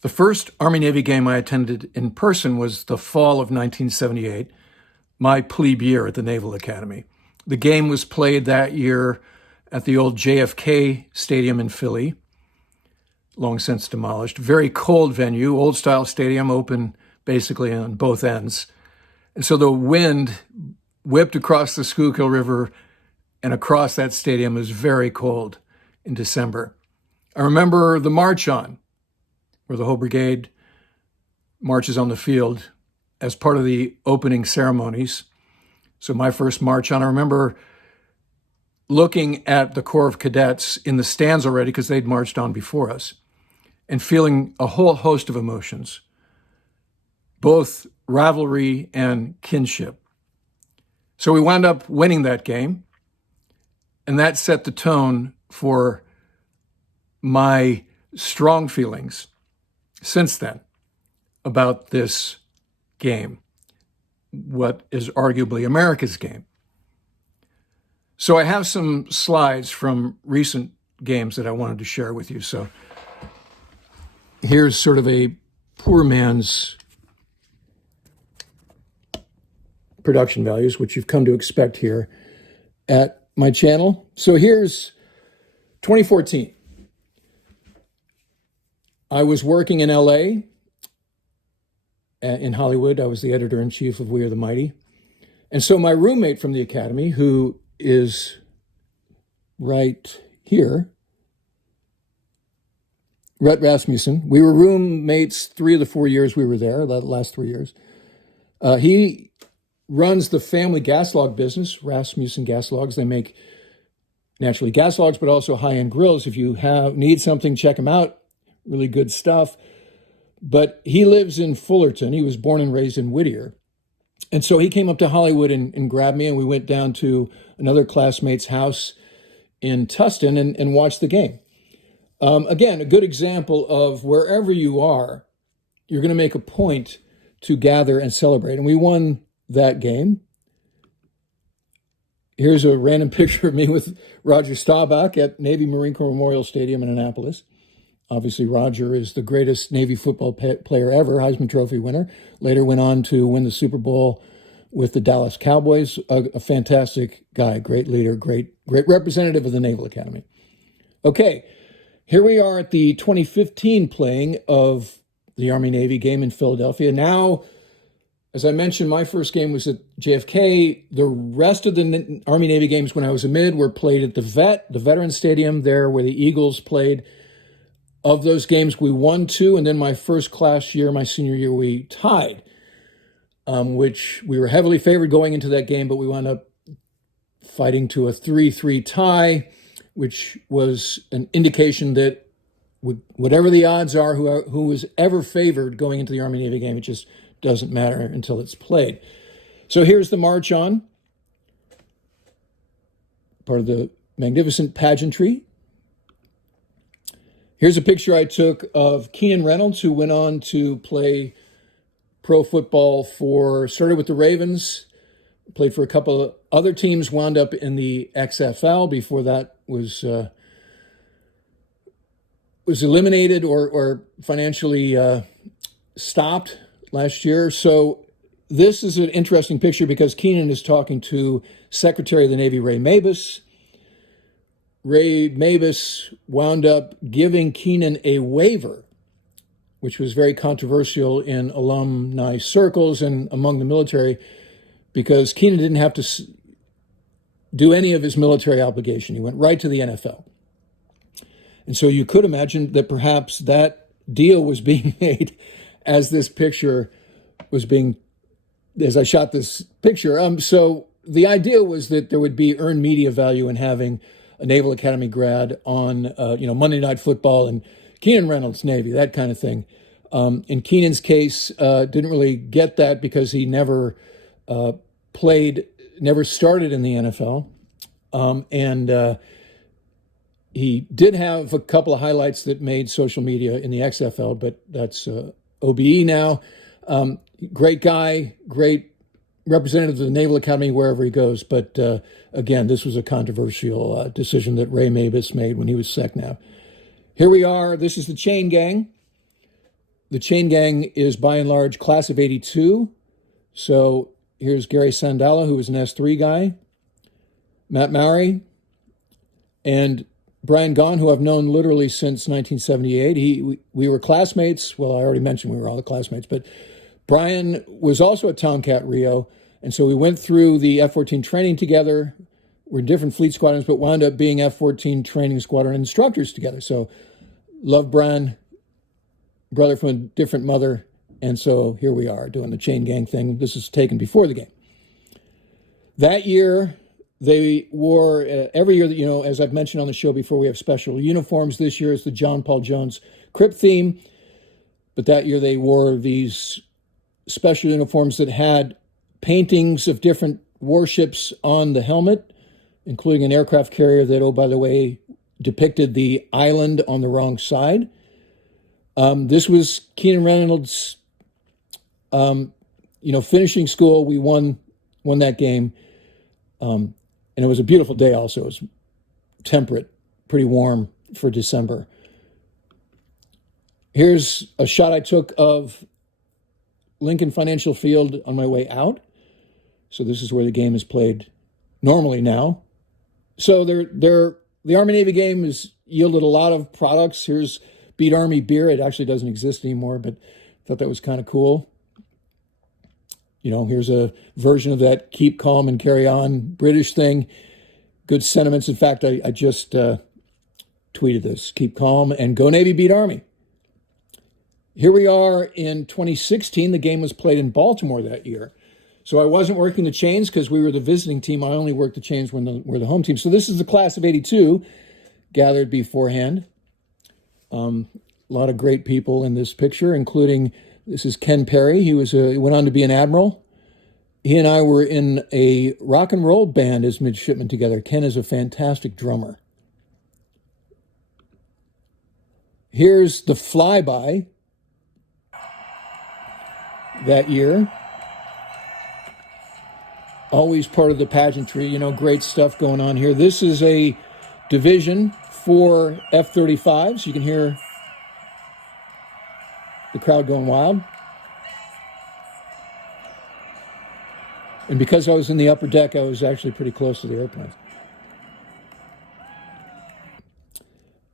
The first Army-Navy game I attended in person was the fall of 1978, my plebe year at the Naval Academy. The game was played that year at the old JFK Stadium in Philly, long since demolished. Very cold venue, old-style stadium, open basically on both ends. And so the wind whipped across the Schuylkill River and across that stadium. It was very cold in December. I remember the march on, where the whole brigade marches on the field as part of the opening ceremonies. So my first march on, I remember looking at the Corps of Cadets in the stands already because they'd marched on before us and feeling a whole host of emotions, both rivalry and kinship. So we wound up winning that game, and that set the tone for my strong feelings since then about this game, what is arguably America's game. So I have some slides from recent games that I wanted to share with you. So here's sort of a poor man's production values, which you've come to expect here at my channel. So here's 2014. I was working in LA, in Hollywood. I was the editor-in-chief of We Are the Mighty. And so my roommate from the Academy, who is right here, Rhett Rasmussen, we were roommates 3 of the 4 years we were there, the last 3 years. He runs the family gas log business, Rasmussen Gas Logs. They make naturally gas logs, but also high-end grills. If you need something, check him out. Really good stuff. But he lives in Fullerton. He was born and raised in Whittier. And so he came up to Hollywood and grabbed me, and we went down to another classmate's house in Tustin and watched the game. Again, a good example of wherever you are, you're going to make a point to gather and celebrate. And we won that game. Here's a random picture of me with Roger Staubach at Navy Marine Corps Memorial Stadium in Annapolis. Obviously, Roger is the greatest Navy football player ever, Heisman Trophy winner. Later went on to win the Super Bowl with the Dallas Cowboys. A fantastic guy, great leader, great representative of the Naval Academy. Okay, here we are at the 2015 playing of the Army-Navy game in Philadelphia. Now, as I mentioned, my first game was at JFK. The rest of the Army-Navy games when I was a mid were played at the Veterans Stadium there where the Eagles played. Of those games, we won 2, and then my first class year, my senior year, we tied, which we were heavily favored going into that game, but we wound up fighting to a 3-3 tie, which was an indication that whatever the odds are, who was ever favored going into the Army-Navy game, it just doesn't matter until it's played. So here's the march on, part of the magnificent pageantry. Here's a picture I took of Keenan Reynolds, who went on to play pro football started with the Ravens, played for a couple of other teams, wound up in the XFL before that was eliminated or financially stopped last year. So this is an interesting picture because Keenan is talking to Secretary of the Navy Ray Mabus. Ray Mabus wound up giving Keenan a waiver, which was very controversial in alumni circles and among the military, because Keenan didn't have to do any of his military obligation. He went right to the NFL. And so you could imagine that perhaps that deal was being made as this picture was as I shot this picture. So the idea was that there would be earned media value in having a Naval Academy grad on, Monday Night Football and Keenan Reynolds, Navy, that kind of thing. In Keenan's case, didn't really get that because he never never started in the NFL. And he did have a couple of highlights that made social media in the XFL, but that's OBE now. Great guy, great representative of the Naval Academy wherever he goes. But again, this was a controversial decision that Ray Mabus made when he was SecNav. Here we are. This is the chain gang. The chain gang is by and large class of 82. So here's Gary Sandala, who was an S3 guy, Matt Mowry, and Brian Gaughan, who I've known literally since 1978. We were classmates. Well, I already mentioned we were all the classmates, but Brian was also at Tomcat Rio. And so we went through the F-14 training together. We're in different fleet squadrons, but wound up being F-14 training squadron instructors together. So love Brian, brother from a different mother. And so here we are doing the chain gang thing. This is taken before the game. That year, they wore, every year, as I've mentioned on the show before, we have special uniforms. This year is the John Paul Jones Crypt theme. But that year they wore these special uniforms that had paintings of different warships on the helmet, including an aircraft carrier that, oh, by the way, depicted the island on the wrong side. This was Keenan Reynolds' finishing school. We won that game. And it was a beautiful day also. It was temperate, pretty warm for December. Here's a shot I took of Lincoln Financial Field on my way out. So this is where the game is played normally now. So the Army-Navy game has yielded a lot of products. Here's Beat Army beer. It actually doesn't exist anymore, but I thought that was kind of cool. Here's a version of that keep calm and carry on British thing. Good sentiments. In fact, I just tweeted this. Keep calm and go Navy, beat Army. Here we are in 2016. The game was played in Baltimore that year. So I wasn't working the chains because we were the visiting team. I only worked the chains when we're the home team. So this is the class of 82 gathered beforehand. A lot of great people in this picture, including, this is Ken Perry. He went on to be an admiral. He and I were in a rock and roll band as midshipmen together. Ken is a fantastic drummer. Here's the flyby that year. Always part of the pageantry, great stuff going on here. This is a division for F-35s. You can hear the crowd going wild. And because I was in the upper deck, I was actually pretty close to the airplanes.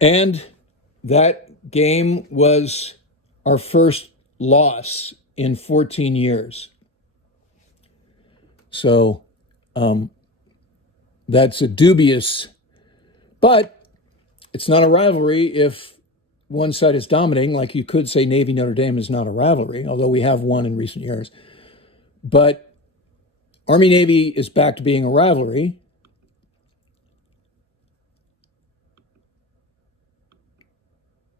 And that game was our first loss in 14 years. So that's a dubious, but it's not a rivalry if one side is dominating. Like you could say Navy Notre Dame is not a rivalry, although we have won in recent years. But Army-Navy is back to being a rivalry.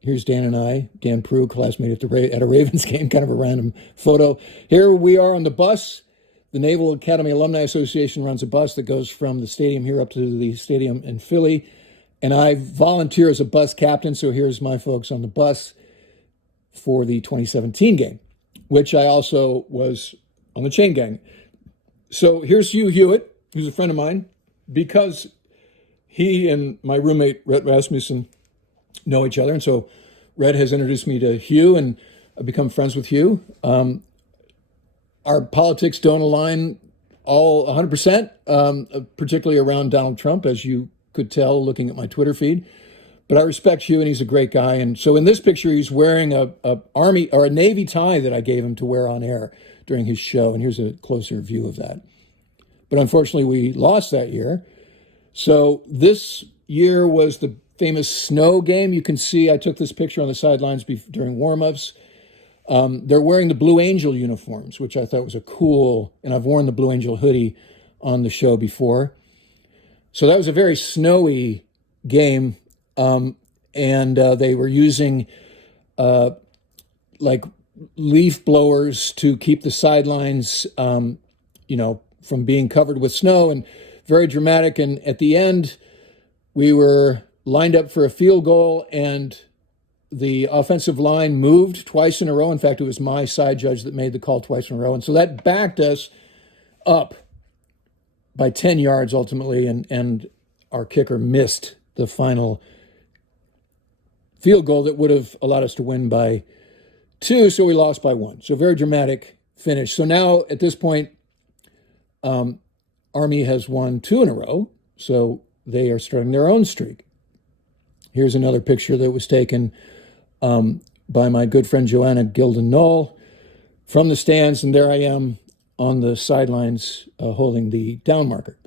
Here's Dan and I, Dan Prue, classmate at a Ravens game, kind of a random photo. Here we are on the bus. The Naval Academy Alumni Association runs a bus that goes from the stadium here up to the stadium in Philly. And I volunteer as a bus captain, so here's my folks on the bus for the 2017 game, which I also was on the chain gang. So here's Hugh Hewitt, who's a friend of mine, because he and my roommate, Rhett Rasmussen, know each other. And so Red has introduced me to Hugh, and I've become friends with Hugh. Our politics don't align all 100%, particularly around Donald Trump, as you could tell looking at my Twitter feed. But I respect Hugh, and he's a great guy. And so in this picture, he's wearing a Army or a Navy tie that I gave him to wear on air during his show. And here's a closer view of that. But unfortunately, we lost that year. So this year was the famous snow game. You can see I took this picture on the sidelines during warm-ups. They're wearing the Blue Angel uniforms, which I thought was a cool, and I've worn the Blue Angel hoodie on the show before. So that was a very snowy game. And they were using like leaf blowers to keep the sidelines, from being covered with snow, and very dramatic. And at the end, we were lined up for a field goal, and the offensive line moved twice in a row. In fact, it was my side judge that made the call twice in a row. And so that backed us up by 10 yards ultimately, and our kicker missed the final field goal that would have allowed us to win by 2, so we lost by 1. So very dramatic finish. So now at this point, Army has won 2 in a row, so they are starting their own streak. Here's another picture that was taken by my good friend Joanna Gilden Knoll from the stands, and there I am on the sidelines holding the down marker.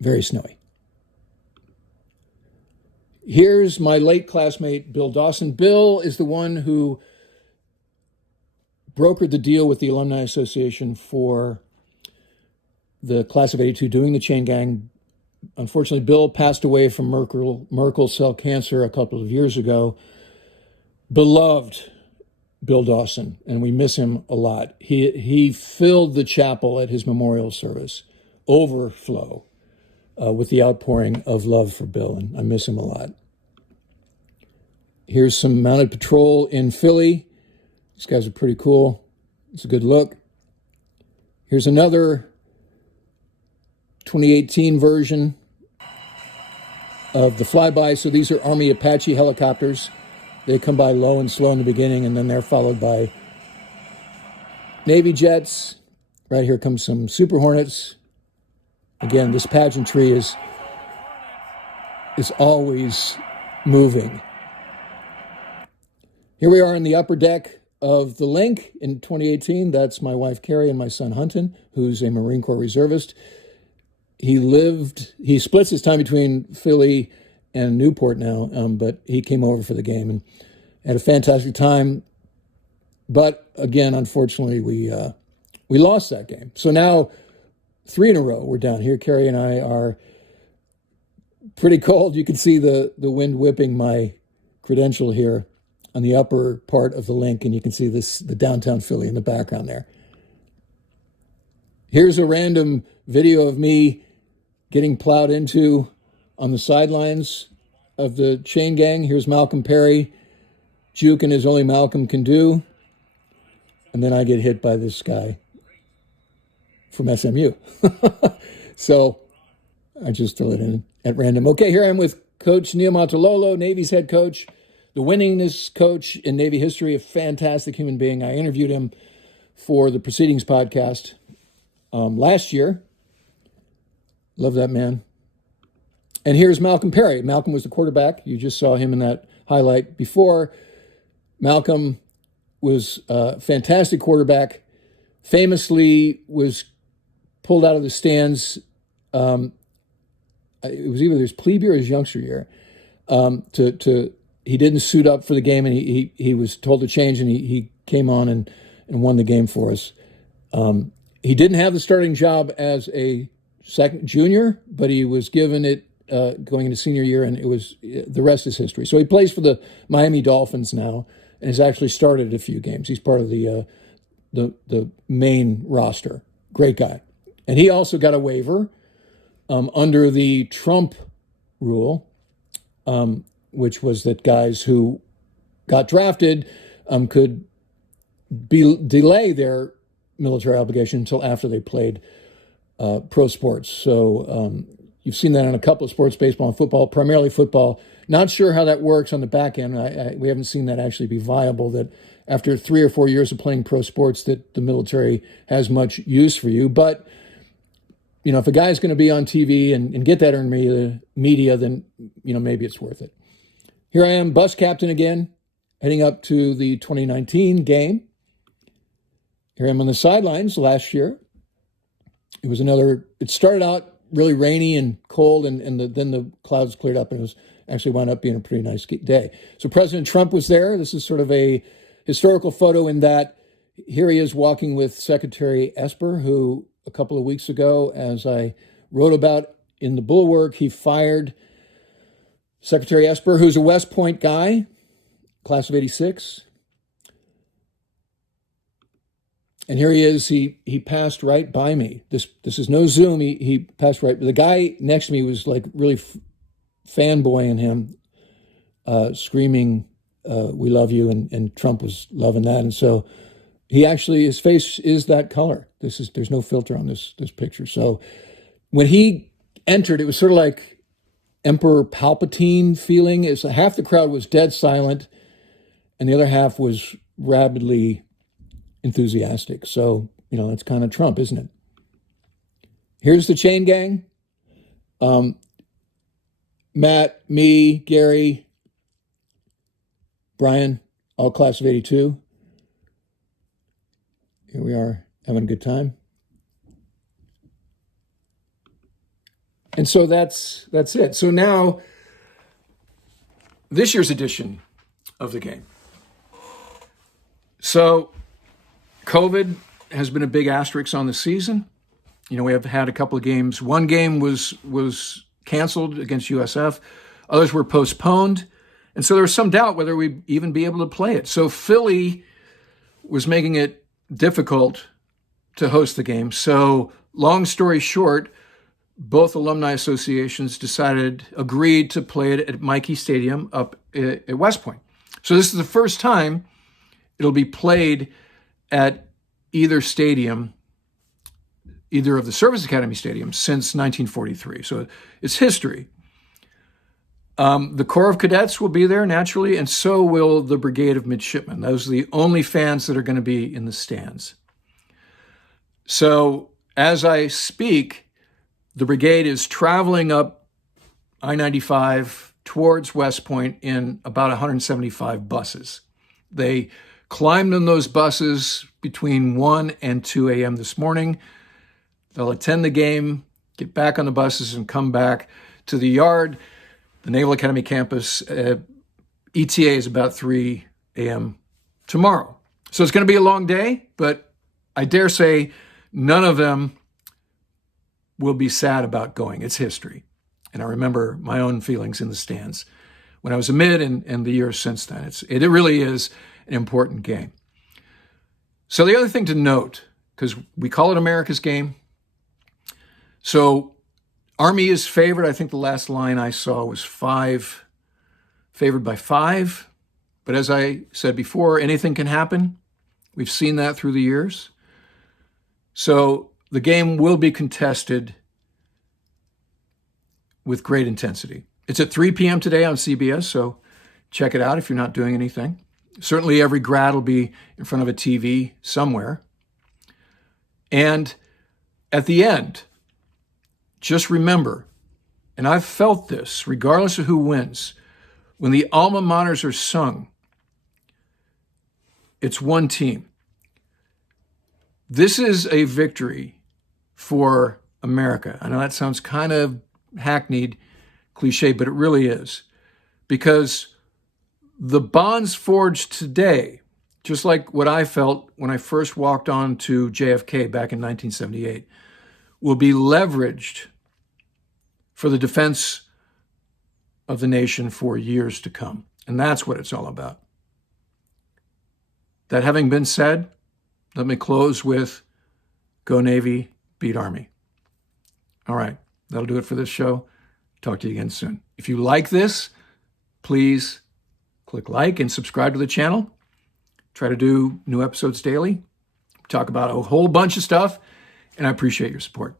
Very snowy. Here's my late classmate, Bill Dawson. Bill is the one who brokered the deal with the Alumni Association for the class of 82 doing the chain gang. Unfortunately, Bill passed away from Merkel cell cancer a couple of years ago. Beloved Bill Dawson, and we miss him a lot. He filled the chapel at his memorial service, overflow, with the outpouring of love for Bill, and I miss him a lot. Here's some mounted patrol in Philly. These guys are pretty cool. It's a good look. Here's another 2018 version of the flyby. So these are Army Apache helicopters. They come by low and slow in the beginning, and then they're followed by Navy jets. Right here comes some Super Hornets. Again, this pageantry is always moving. Here we are in the upper deck of the Link in 2018. That's my wife, Carrie, and my son, Hunton, who's a Marine Corps reservist. He splits his time between Philly and Newport now, but he came over for the game and had a fantastic time. But again, unfortunately, we lost that game. So now 3 in a row we're down here. Carrie and I are pretty cold. You can see the wind whipping my credential here on the upper part of the Link, and you can see the downtown Philly in the background there. Here's a random video of me getting plowed into on the sidelines of the chain gang. Here's Malcolm Perry juking as only Malcolm can do. And then I get hit by this guy from SMU. So I just throw it in at random. Okay, here I am with Coach Neil Matalolo, Navy's head coach, the winningest coach in Navy history, a fantastic human being. I interviewed him for the Proceedings podcast last year. Love that man. And here's Malcolm Perry. Malcolm was the quarterback. You just saw him in that highlight before. Malcolm was a fantastic quarterback, famously was pulled out of the stands. It was either his plebe year or his youngster year. He didn't suit up for the game, and he was told to change, and he came on and won the game for us. He didn't have the starting job as a second junior, but he was given it going into senior year, and the rest is history. So he plays for the Miami Dolphins now, and has actually started a few games. He's part of the main roster. Great guy. And he also got a waiver under the Trump rule, which was that guys who got drafted could delay their military obligation until after they played pro sports. So you've seen that on a couple of sports, baseball and football, primarily football. Not sure how that works on the back end. We haven't seen that actually be viable, that after 3 or 4 years of playing pro sports that the military has much use for you. But, you know, if a guy's going to be on TV and get that earned media, then, you know, maybe it's worth it. Here I am, bus captain again, heading up to the 2019 game. Here I am on the sidelines last year. It started out really rainy and cold, and then the clouds cleared up, and it was actually wound up being a pretty nice day. So President Trump was there. This is sort of a historical photo in that here he is walking with Secretary Esper, who a couple of weeks ago, as I wrote about in the Bulwark, he fired Secretary Esper, who's a West Point guy, class of 86. And here he is. He passed right by me. This is no Zoom. He passed right. The guy next to me was like really fanboying him, screaming, "We love you," and Trump was loving that. And so his face is that color. There's no filter on this picture. So when he entered, it was sort of like Emperor Palpatine feeling. Half the crowd was dead silent, and the other half was rabidly enthusiastic. So, that's kind of Trump, isn't it? Here's the chain gang. Matt, me, Gary, Brian, all class of 82. Here we are having a good time. And so that's it. So now, this year's edition of the game. So COVID has been a big asterisk on the season. We have had a couple of games. One game was canceled against USF. Others were postponed. And so there was some doubt whether we'd even be able to play it. So Philly was making it difficult to host the game. So long story short, both alumni associations agreed to play it at Michie Stadium up at West Point. So this is the first time it'll be played at either stadium, either of the Service Academy stadiums, since 1943. So it's history. The Corps of Cadets will be there naturally, and so will the Brigade of Midshipmen. Those are the only fans that are going to be in the stands. So as I speak, the brigade is traveling up I-95 towards West Point in about 175 buses. They climbed on those buses between 1 and 2 a.m. this morning. They'll attend the game, get back on the buses, and come back to the yard, the Naval Academy campus. ETA is about 3 a.m. tomorrow. So it's going to be a long day, but I dare say none of them will be sad about going. It's history. And I remember my own feelings in the stands when I was a mid and the years since then. It really is an important game. So the other thing to note, because we call it America's game, so Army is favored. I think the last line I saw was favored by 5. But as I said before, anything can happen. We've seen that through the years. So the game will be contested with great intensity. It's at 3 p.m. today on CBS, so check it out if you're not doing anything. Certainly every grad will be in front of a TV somewhere. And at the end, just remember, and I've felt this, regardless of who wins, when the alma maters are sung, it's one team. This is a victory for America. I know that sounds kind of hackneyed, cliche, but it really is. Because the bonds forged today, just like what I felt when I first walked on to JFK back in 1978, will be leveraged for the defense of the nation for years to come. And that's what it's all about. That having been said, let me close with Go Navy, beat Army. All right, that'll do it for this show. Talk to you again soon. If you like this, please click like and subscribe to the channel. Try to do new episodes daily. Talk about a whole bunch of stuff, and I appreciate your support.